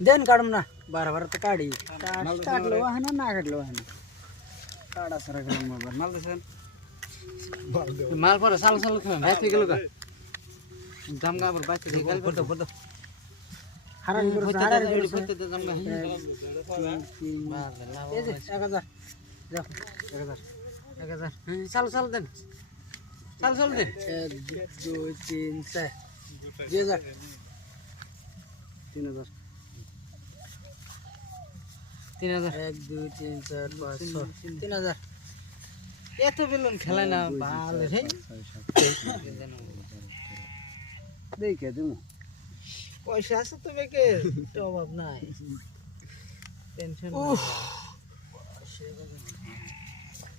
then काढून ना बारा बारा तर काढी काढलो वाहन ना काढलो वाहन काढा सर मोबाईल माल दिसेल माल पर साल साल बायते गेलो का जमगा पर बायते गेलो फोटो फोटो हारा जोडी फोटो ते जमगा ए जे 1000 जा 1000 चालू चालू देन चालू चालू दे 1 2 3 4 जे जा 3000 1 2 3 4 5 6 3000 এত বেলুন খেলায় না ভালো রে দেখে তুমি পয়সা আছে তো বেকে তো অভাব নাই টেনশন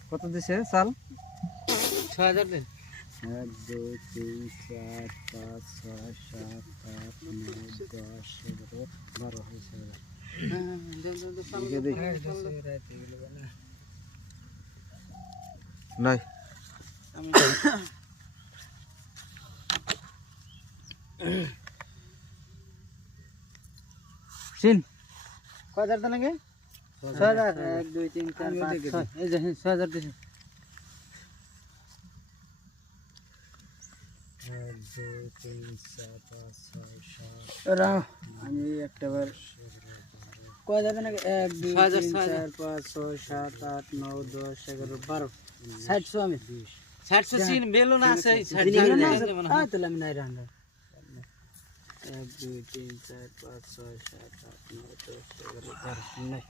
কত দিছে সাল 6000 দেন 1 2 3 4 5 6 7 8 9 10 11 12 হয়েছে নাই সিন কয় হাজার দেন আগে 6000 1 2 3 4 5 6 এই যে 6000 দিছেন 1 2 3 4 5 6 7 রাও আমি একটাবার কয় হাজার দেন আগে 1 2 3 4 5 6 7 8 9 10 11 12 60 আমি 60 সিন বেলুন আছে 60 না তাহলে আমি নাই রান্না 1 2 3 4 5 6 7 8 9 10 11 12 নাই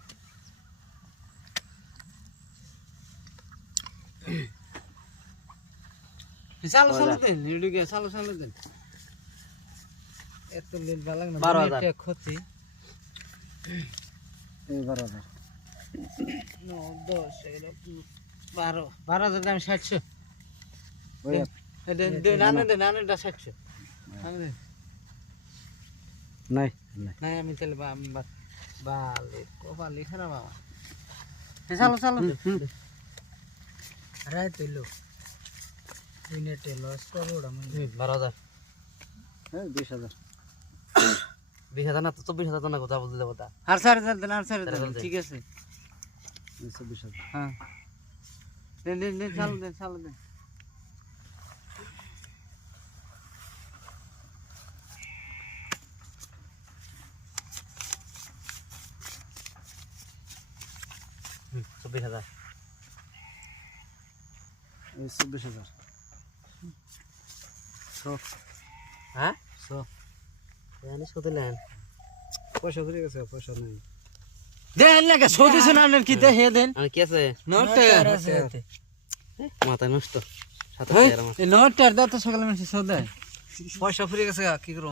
চালু চালু দেন নিউডিকে চালু চালু দেন এত লেট ভালো লাগে না 12000 ক্ষতি এই 12000 9 10 11 12 12000 দাম 60 ওই দে নানেটা 60 আমি নাই নাই আমি তাহলে আমি বালে কপালে খারাপ বাবা চালু চালু আরে তেলো মিনিটে লস করোড়া মানে 12000 হ্যাঁ 20000 20000 না তো 24000 না কথা বলতে দেবতা আর 4000 দেন আর 4000 ঠিক আছে 24000 হ্যাঁ দেন চালু দেন চব্বিশ হাজার 24000 হ্যাঁ নেন পয়সা ঘুরে গেছে পয়সা নাই দেন না সদিছে না কি দেখে দেন আর কি আছে নোটটা আছে মাথা নষ্ট 7000 এই নোটটা দাও তো সকালে মানুষ সদায় পয়সা ফুরে গেছে কি করব